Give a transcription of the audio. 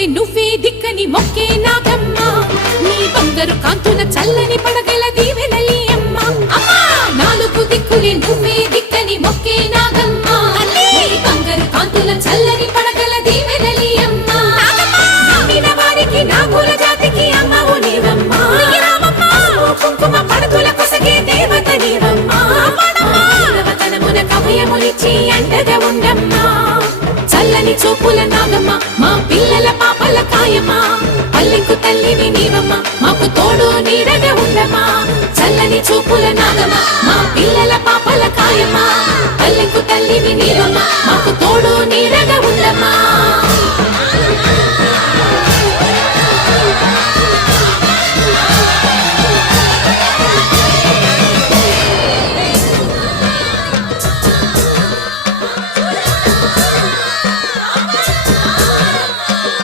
దిక్కులే నువ్వే దిక్కని మొక్కే నాగమ్మ. నీ బంగారు కాంతుల చల్లని పడగల దీవెనలి అమ్మ. అమ్మా! నాలుగు దిక్కులే నువ్వే దిక్కని మొక్కే నాగమ్మ. నీ బంగారు కాంతుల చల్లని పడగల దీవెనలి అమ్మ. నమ్మిన వారికి నాగుల జాతికి అమ్మవు నీవమ్మ. కుంకుమ పడతుల కొసగే దేవత నీవమ్మ. మానవతనమున కభయమునిచ్చి అండగా ఉండమ్మా. చల్లని చూపుల నాగమ్మ మా పిల్లల పాల కాయమా పల్లెకు తల్లివి నీవమ్మ. మాకు తోడు నీడగా ఉండమ్మా. చల్లని చూపుల నాగమ్మ మా